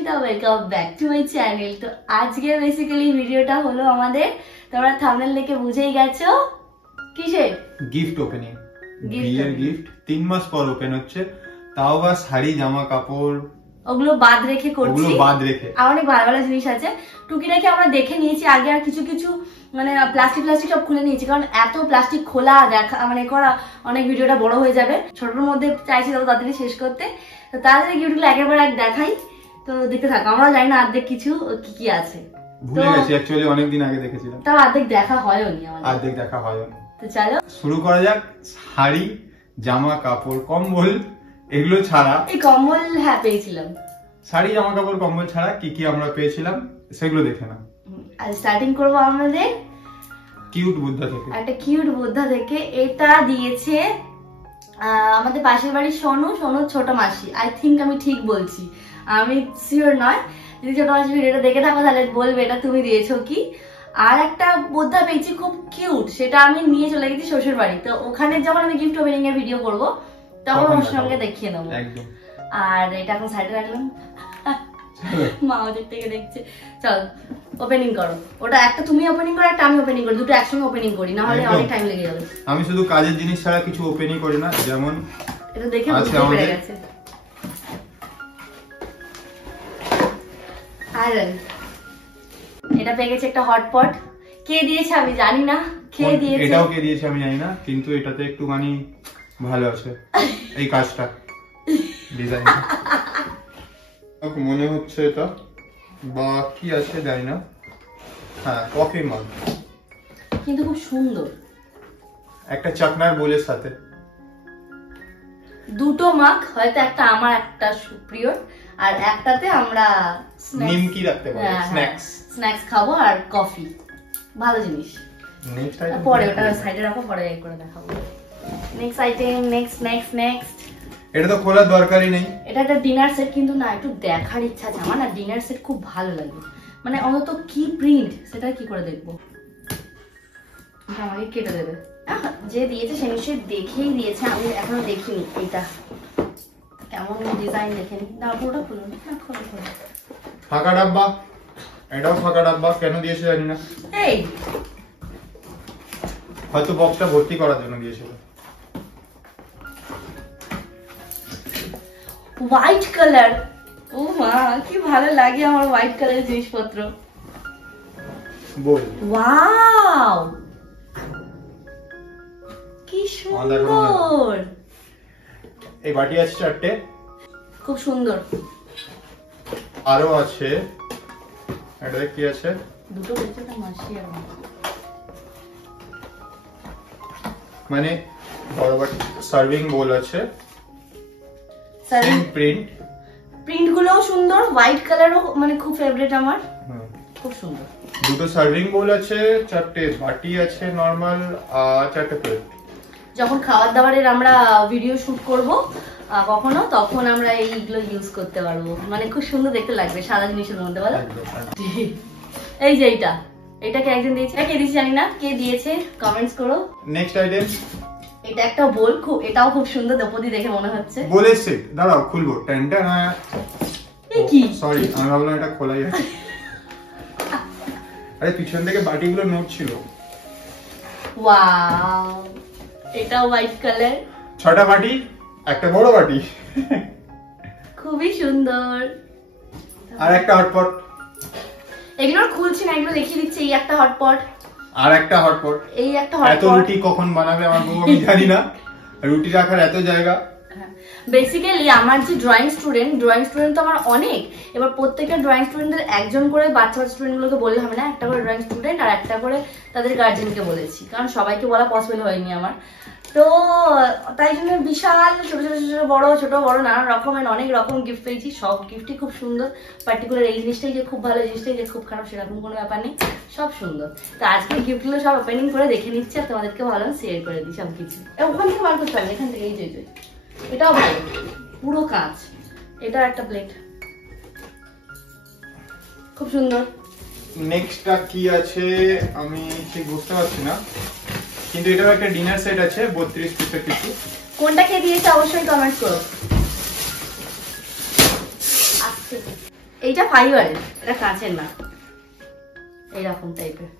Susmita, welcome back to my channel. তো আজকে basically ভিডিওটা হলো আমাদের, তোমরা থাম্বনেল দেখে বুঝেই গেছো কিসের গিফট ওপেনিং। বিয়ের গিফট 3 মাস পর ওপেন হচ্ছে, তাও বা শাড়ি জামা কাপড় ওগুলো বাদ রেখে করছি। ওগুলো বাদ রেখে আর অনেক ভালো ভালো জিনিস আছে টুকিটাকি আমরা দেখে নিয়েছি আগে, আর কিছু কিছু মানে প্লাস্টিক সব খুলে নিয়েছি, কারণ এত প্লাস্টিক খোলা দেখা মানে করা অনেক ভিডিওটা বড় হয়ে যাবে। ছোটর মধ্যে চাইছি তত তাড়াতাড়ি শেষ করতে, তো তাড়াতাড়ি গিফটগুলো একেবারে এক দেখাই। তো দেখতে থাকো, আমরা জানি না অর্ধেক কিছু কি কি আছে, ভুলে গেছি অ্যাকচুয়ালি, অনেকদিন আগে দেখেছিলাম, তাও অর্ধেক দেখা হয়নি আমাদের, অর্ধেক দেখা হয়নি। তো চলো শুরু করা যাক। শাড়ি জামা কাপড় কম্বল এগুলো ছাড়া, এই কম্বল হ্যাঁ পেয়েছিলাম, শাড়ি জামা কাপড় কম্বল ছাড়া কি কি আমরা পেয়েছিলাম সেগুলো দেখে না। আর স্টার্টিং করবো আমাদের কিউট বুদ্ধা থেকে। একটা কিউট বুদ্ধা থেকে। এটা দিয়েছে আমাদের পাশের বাড়ির সোনুর ছোট মাসি। আই থিঙ্ক আমি ঠিক বলছি, আমি শিওর নয়। যদি ছোট মাসি ভিডিওটা দেখে থাকো তাহলে বলবে এটা তুমি দিয়েছো কি। আর একটা বুদ্ধা পেয়েছি খুব কিউট, সেটা আমি নিয়ে চলে গেছি শ্বশুর বাড়ি। তো ওখানে যখন আমি গিফট ওপেনিং এর ভিডিও করবো তখন ওর সঙ্গে দেখিয়ে নেবো। আর এটা এখন সাইডে রাখলাম, মা ওদের থেকে দেখছে। চল ওপেনিং করো, ওটা একটা তুমি ওপেনিং করো, একটা আমি ওপেনিং করি, দুটো একসঙ্গে ওপেনিং করি, না হলে অনেক টাইম লেগে যাবে। আমি শুধু কাজের জিনিস ছাড়া কিছু ওপেনিং করি না, যেমন এটা দেখে বুঝতে পেরে গেছে। আয়রন, এটা পেয়ে গেছে একটা হটপট। কে দিয়েছে আমি জানি না, কে দিয়েছে এটাও কে দিয়েছে আমি জানি না, কিন্তু এটাতে একটুখানি ভালো আছে এই কাজটা, ডিজাইন মনে হচ্ছে এটা, বা কি আছে জানি না। হ্যাঁ, কফি মাগ, কিন্তু খুব সুন্দর। একটা চাকনার বোলের সাথে দুটো মাগ, হয়তো একটা আমার একটা সুপ্রিয়, আর একটাতে আমরা নিমকি রাখতে পারি, স্ন্যাক্স খাবো আর কফি। ভালো জিনিস। পরে ওটা সাইডে রাখো, পরে এক করে দেখাবো। নেক্সট আইটেম, নেক্সট এটা তো খোলার দরকারই নেই। এটা একটা ডিনার সেট, কিন্তু না একটু দেখার ইচ্ছা আছে আমার, না ডিনার সেট খুব ভালো লাগবে, মানে অন্তত কি প্রিন্ট সেটা কি করে দেখবো। আমাকে কেটে দেবে, যে দিয়েছে সে নিশ্চয়ই দেখেই দিয়েছে, আমি এখনো দেখিনি এটা কেমন ডিজাইন দেখেনি। না পুরোটা খুলুন, না খোলো। ফাঁকা ডাব্বা, এটাও ফাঁকা ডাব্বা, কেন দিয়েছে জানি না। এই হয়তো বক্সটা ভর্তি করার জন্য দিয়েছিল। হোয়াইট কালার, ও মা কি ভালো লাগে আমার হোয়াইট কালারের জিনিসপত্র। বল ওয়াও কি সুন্দর। এই বাটি আছে 4টে, খুব সুন্দর। আরো আছে, এটা কি আছে, দুটো পেয়েছে তো মাসি আর মানে বড় বাটি সার্ভিং বোল আছে, সেম প্রিন্ট গুলোও সুন্দর, হোয়াইট কালারও মানে খুব ফেভারিট আমার, খুব সুন্দর। দুটো সার্ভিং বোল আছে, 4টে বাটি আছে নরমাল, আর 4টে প্লেট। যখন খাবার দাবারের আমরা ভিডিও শুট করব কখনো, তখন আমরা এইগুলো ইউজ করতে পারবো, মানে খুব সুন্দর দেখতে লাগবে সাদা জিনিসের মধ্যে, বলো। এই যে এটাকে একজন দিয়েছে, কে দিয়েছে জানি না, কে দিয়েছে কমেন্টস করো। নেক্সট আইটেম, এটা একটা বোল, এটাও খুব সুন্দর, দ্রৌপদী দেখে মনে হচ্ছে। বোলের সেট, দাঁড়াও খুলবো। টেনটা কি, সরি আমি ভাবলাম এটা খোলাই আছে। আরে পিছন থেকে বাটিগুলো নোট ছিল। ওয়াও, এটা হোয়াইট কালার, 6টা বাটি, একটা বড় বাটি, খুবই সুন্দর। আর একটা হটপট, এগুলো খুলছি না, এগুলো দেখিয়ে দিচ্ছি। এই একটা হটপট, আর একটা হটপট, এই একটা হটপট। এত রুটি কখন বানাবে আমার বউ আমি জানি না, রুটি রাখার এত জায়গা। বেসিক্যালি আমার যে ড্রয়িং স্টুডেন্ট তো আমার অনেক, এবার প্রত্যেকটা ড্রয়িং স্টুডেন্টের একজন করে বাচ্চা স্টুডেন্ট গুলোকে বললে হবে না, একটা করে ড্রয়িং স্টুডেন্ট আর একটা করে তাদের গার্জেনকে বলেছি, কারণ সবাইকে বলা পসিবল হয়নি আমার। তো তাই জন্য বিশাল ছোট ছোট বড় নানা রকমের অনেক রকম গিফট পেয়েছি, সব গিফটই খুব সুন্দর। পার্টিকুলার এই জিনিসটাই যে খুব ভালো, এই জিনিসটাই যে খুব খারাপ সেরকম কোনো ব্যাপার নেই, সব সুন্দর। তো আজকে গিফটগুলো সব ওপেনিং করে দেখে নিচ্ছি আর তোমাদেরকে ভালো শেয়ার করে দিই সব কিছু। ওখান থেকে বার করতে পারবে, এখান থেকে এই যে এটাও ভালো, পুরো কাঁচ। এটা একটা প্লেট, খুব সুন্দর। নেক্সটটা কি আছে আমি ঠিক বুঝতে পারছি না, কিন্তু এটাও একটা ডিনার সেট আছে 32 পিসের কিছু। কোনটা কে দিয়েছে অবশ্যই কমেন্ট করো। এইটা ফাইবারের, এটা কাঁচের না, এইরকম টাইপের।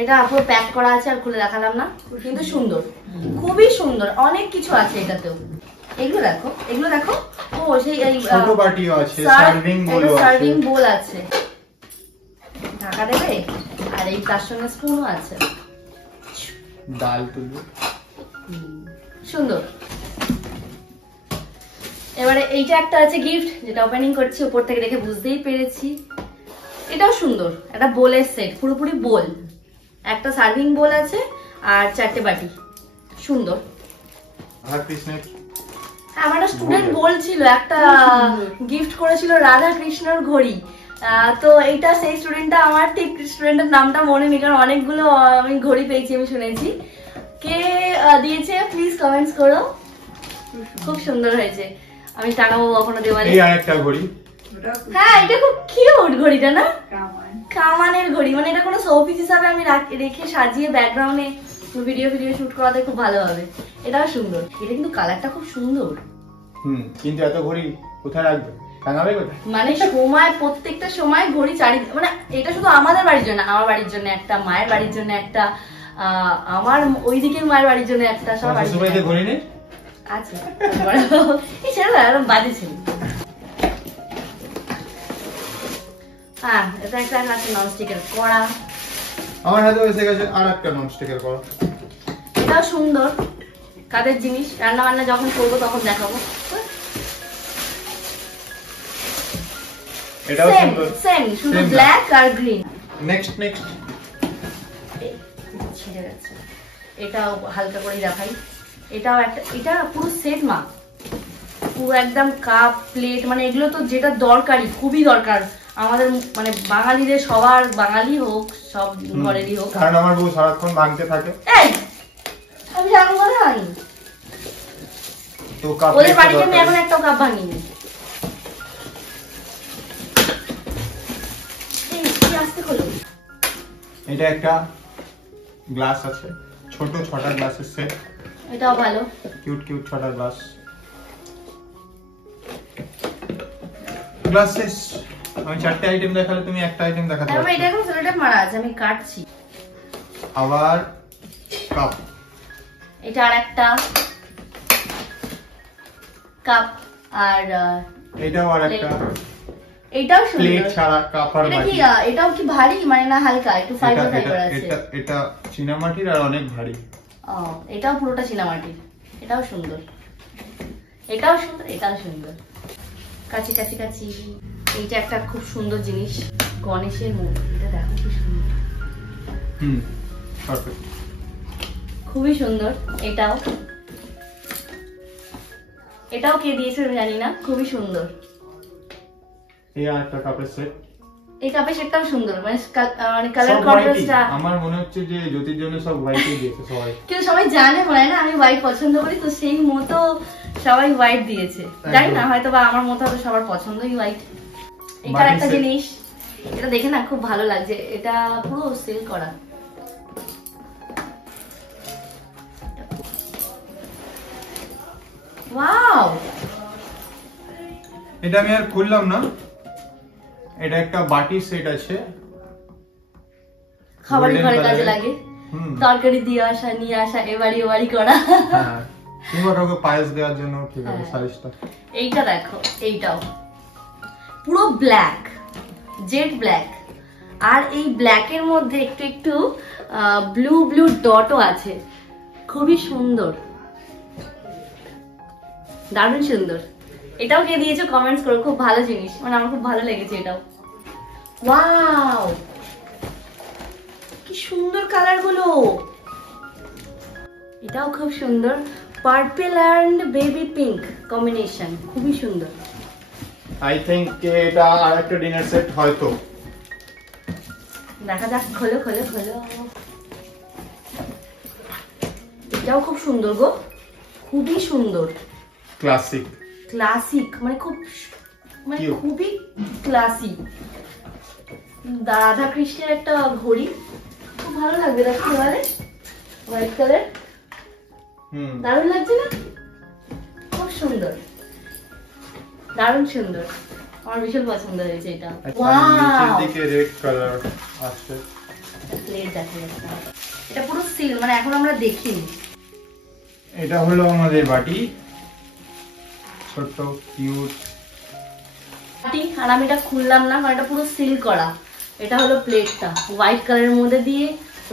এটা পুরো প্যাক করা আছে, আর খুলে দেখালাম না, কিন্তু সুন্দর, খুবই সুন্দর, অনেক কিছু আছে এটাতেও। এগুলো দেখো, এগুলো দেখো, ও সেই ছোট বাটিও আছে, সার্ভিং বোল আছে, সার্ভিং বোল আছে, ঢাকা দেবে, আর এই তার সঙ্গে স্পুনও আছে, ডাল তুলবে, সুন্দর। এবারে এইটা একটা আছে গিফট, যেটা ওপেনিং করছি, উপর থেকে দেখে বুঝতেই পেরেছি। এটাও সুন্দর, একটা বোলের সেট, পুরোপুরি বোল, একটা সার্ভিং বোল আছে আর 4টে বাটি, সুন্দর। আর কৃষ্ণের আমার একটা স্টুডেন্ট বলছিল একটা গিফট করেছিল রাধা কৃষ্ণর ঘড়ি, তো এইটা সেই স্টুডেন্টটা, আমার ঠিক স্টুডেন্টের নামটা মনে নেই, কারণ অনেকগুলো আমি ঘড়ি পেয়েছি, আমি শুনেছি। কে দিয়েছে প্লিজ কমেন্টস করো, খুব সুন্দর হয়েছে, আমি টাঙাবো কখনো দেওয়ালে। এই আরেকটা ঘড়ি, হ্যাঁ এটা খুব কিউট ঘড়িটা না, কামানের ঘড়ি, মানে এটা কোনো শোপিস হিসাবে আমি রেখে সাজিয়ে ব্যাকগ্রাউন্ডে ভিডিও শুট করাতে খুব ভালো হবে। এটাও সুন্দর, এটা কিন্তু কালারটা খুব সুন্দর। কিন্তু এত ঘড়ি কোথায় রাখবে, টাঙাবে কোথায়? মানে সময়, প্রত্যেকটা সময় ঘড়ি চারি, মানে এটা শুধু আমাদের বাড়ির জন্য, আমার বাড়ির জন্য একটা, মায়ের বাড়ির জন্য একটা, আমার ওই দিকের মায়ের বাড়ির জন্য একটা, সব বাড়িতে ঘড়ি নেই আছে। এই ছেলে একদম বাজে ছিল। হ্যাঁ, এটা একটা আছে ননস্টিকের কড়া। আমার হাতে এসে গেছে আর একটা ননস্টিকের কড়া। এটাও সুন্দর, কাঠের জিনিস, রান্না বান্না যখন করবো তখন দেখাবো। এটাও সুন্দর, সেম, শুধু ব্ল্যাক আর গ্রিন। নেক্সট ছিঁড়ে গেছে, এটাও হালকা করে দেখাই। এটাও একটা, এটা পুরো সেট মা, পুরো একদম কাপ প্লেট, মানে এগুলো তো যেটা দরকারি, খুবই দরকার আমাদের, মানে বাঙালিদের, সবার, বাঙালি হোক সব ঘরেরই হোক, কারণ আমার বউ সারাক্ষণ ভাঙতে থাকে। এই আমি জানো বলে ভাঙি তো কাপ, ওদের বাড়িতে আমি এখন একটা কাপ ভাঙিনি। আস্তে খোলো। এটা একটা গ্লাস আছে, ছোট 6টা গ্লাসের সেট, এটাও ভালো, কিউট 6টা গ্লাস। গ্লাসেস আমি 4টে আইটেম দেখালে তুমি একটা আইটেম দেখাতে তারপর পারছো। এটা এখন সেলোটেপ মারা আছে, আমি কাটছি। আবার কাপ, এটা আর একটা কাপ, আর এটাও আর একটা, এটাও সুন্দর, প্লেট ছাড়া কাপ আর এটা কি, বাটি। এটাও কি ভারী, মানে না হালকা, একটু ফাইবার আছে। এটা চীনামাটির আর অনেক ভারী। এটাও পুরোটা চীনামাটির, এটাও সুন্দর, এটাও সুন্দর, এটাও সুন্দর। কাছি। এইটা একটা খুব সুন্দর জিনিস, গণেশের মুখ, এটা দেখো কি সুন্দর, পারফেক্ট, খুবই সুন্দর। এটাও কে দিয়েছে আমি জানি না, খুবই সুন্দর। এই আরেকটা কাপের সেট, এই কাপের সেটটাও সুন্দর, মানে কালার কন্ট্রাস্টটা, আমার মনে হচ্ছে যে জ্যোতির জন্য সব হোয়াইটই দিয়েছে সবাই, কিন্তু সবাই জানে মনে হয় না আমি হোয়াইট পছন্দ করি, তো সেই মতো সবাই হোয়াইট দিয়েছে, জানি না, হয়তো বা আমার মতো হবে সবার পছন্দই হোয়াইট। এটা একটা জিনিস, এটা দেখে না খুব ভালো লাগছে, এটা পুরো সেল করা। ওয়াও, এটা আমি আর খুললাম না। এটা একটা বাটির সেট আছে, খাবারের ঘরে কাজে লাগে, তরকারি দিয়ে আসা, নিয়ে আসা, এবাড়ি ওবাড়ি করা, কিংবা কাউকে পায়েস দেওয়ার জন্য ঠিক আছে সাইজটা। এইটা দেখো, এইটাও পুরো ব্ল্যাক, জেড ব্ল্যাক, আর এই ব্ল্যাকের মধ্যে একটু একটু ব্লু ডটও আছে, খুবই সুন্দর, দারুণ সুন্দর। এটাও কে দিয়েছো কমেন্টস করো, খুব ভালো জিনিস, মানে আমার খুব ভালো লেগেছে এটাও। ওয়াও, কি সুন্দর কালার গুলো, এটাও খুব সুন্দর, purple and baby pink combination, খুবই সুন্দর। আই থিংক এটা আরেকটা ডিনার সেট হয়তো, দেখা যাক, খোলো। এটাও খুব সুন্দর গো, খুবই সুন্দর, ক্লাসিক, মানে খুবই ক্লাসিক। রাধা কৃষ্ণের একটা ঘড়ি, খুব ভালো লাগবে দেখতে, বলে হোয়াইট কালার, দারুণ লাগছে না, খুব সুন্দর, দারুণ সুন্দর। আমার ভীষণ পছন্দ হয়েছে এটা। নিচের দিকে রেড কালার আছে। প্লেট দেখা যাচ্ছে, এটা পুরো সিল, মানে এখন আমরা দেখিনি। এটা হলো আমাদের বাটি, ছোট কিউট বাটি। আর আমি এটা খুললাম না কারণ এটা পুরো সিল করা। এটা হলো প্লেটটা, হোয়াইট কালারের মধ্যে দিয়ে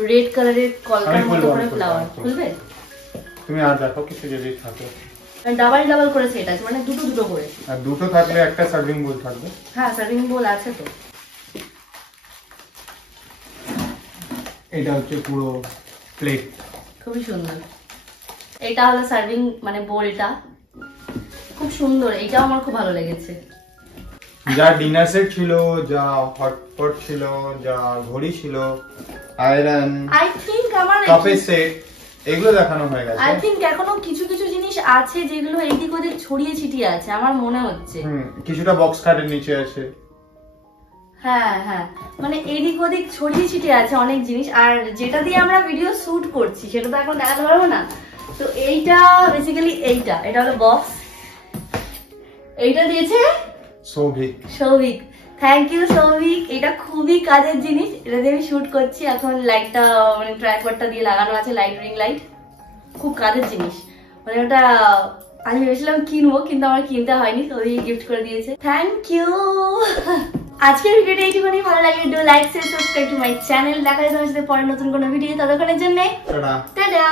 রেড কালারের কলকার মতো করে ফ্লাওয়ার। খুলবে তুমি? আর দেখো কিছু যদি থাকে। ডাবল ডাবল করেছে এটা, মানে দুটো দুটো করে। আর দুটো থাকলে একটা সার্ভিং বোল থাকবে। হ্যাঁ সার্ভিং বোল আছে তো। এটা হচ্ছে পুরো প্লেট, খুবই সুন্দর। এটা হলো সার্ভিং মানে বোলটা, খুব সুন্দর। এটাও আমার খুব ভালো লেগেছে। যা ডিনার সেট ছিল, যা হটপট ছিল, যা ঘড়ি ছিল, আয়রন, আই থিংক আমার কাপের সেট, এগুলো দেখানো হয়ে গেছে। আই থিংক এখনো কিছু কিছু জিনিস আছে যেগুলো এইদিক ওদিক ছড়িয়ে ছিটিয়ে আছে আমার মনে হচ্ছে। কিছুটা বক্স কাটের নিচে আছে। হ্যাঁ হ্যাঁ, মানে এইদিক ওদিক ছড়িয়ে ছিটিয়ে আছে অনেক জিনিস। আর যেটা দিয়ে আমরা ভিডিও শুট করছি সেটা তো এখন দেখাতে পারবো না। তো এইটা বেসিক্যালি এটা হলো বক্স। এইটা দিয়েছে সৌভিক। Thank you Souvik. এটা খুবই কাজের জিনিস, এটা দিয়ে আমি শুট করছি এখন। লাইটটা মানে ট্রাইপডটা দিয়ে লাগানো আছে, রিং লাইট, খুব কাজের জিনিস। মানে ওটা আমি ভেবেছিলাম কিনবো কিন্তু আমার কিনতে হয়নি, সৌভিক গিফট করে দিয়েছে। Thank you. আজকের ভিডিওটা এইটুকুনি। ভালো লাগলে do like share subscribe to my channel. দেখা যায় তোমার সাথে পরে নতুন কোনো ভিডিও। ততক্ষণের জন্য টাটা।